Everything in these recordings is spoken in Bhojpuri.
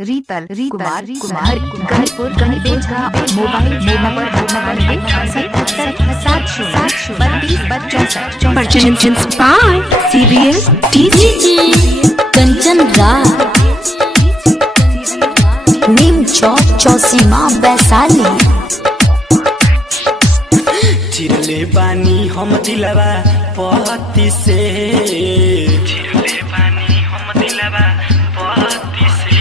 रीतल कुमार गायपुर गणेश का मोबाइल नंबर 97 कंचन नीम चौक चौसीमा वैशाली। चिरले बानी हम दिलवा पति से, चिरले बानी हम दिलवा पति से,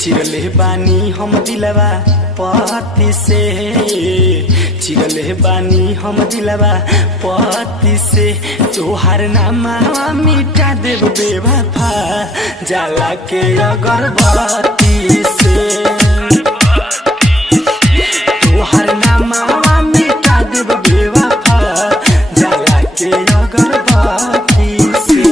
चिरले बानी हम दिलवा पति से, चिरले बानी हम दिलवा पति से। तोहार नामा मिटा देव बेवफा जाला के अगरबत्ती से। तोहार नामा मिटा देव बेवफा जाला के अगरबत्ती से।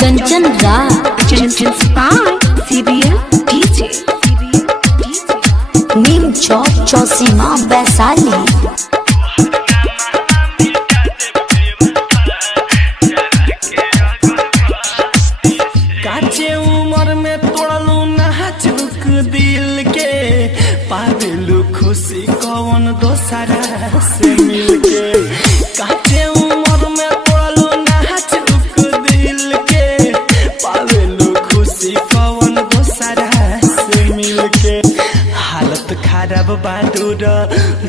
कंचन नीम चौक चौसीमा वैशाली। काचे उम्र में तोड़लू नाचुक दिल के, पावेलू खुशी कौन दोसरा से मिलके। काचे उम्र में तोड़लू नाचुक दिल के, पावेलू खुशी कौन दोसरा से मिलके। हालत खराब बादुर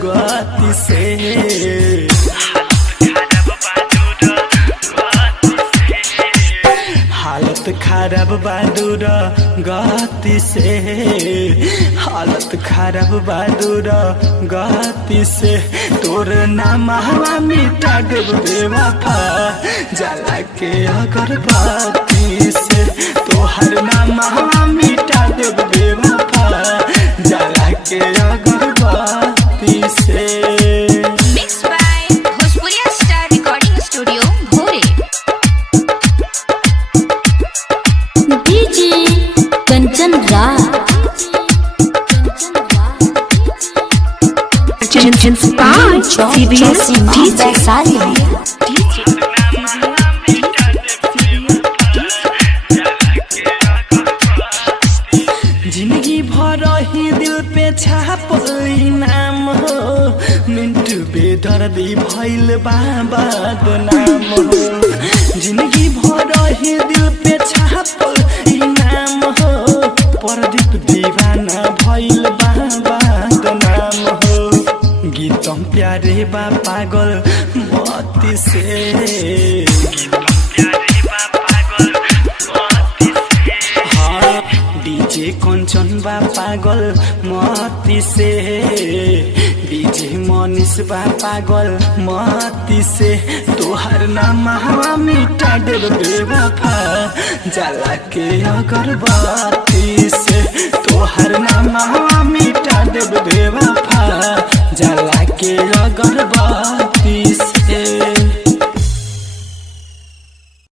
गति से, हालत खराब बादुर गति से, हालत खराब बादुर गति से। तोर नाम मिटा देव बेवफा जाला के अगरबत्ती से। तोहर नाम मिटा देव बेवफा जाला के अगरबत्ती से। Mixed by Bhojpuriya Star Recording Studio, Bhore. Kanchan Vaishali. जिंदगी भर ही दिल पे छापई नाम हो, मिंटू बेदर्दी भइल बाबा नाम हो। जिंदगी भर ही दिल पे छापई नाम हो, प्रदीप दीवाना भइल बाबा नाम हो। गीतम प्यारे बा पागल मती से, डीजे कंचन बा पागल मती से, डीजे मनीष बा पागल मती से। तोहर नाम मिटा देव बेवफा जाला के अगरबत्ती से। तोहर नाम मिटा देव बेवफा जाला के अगरबत्ती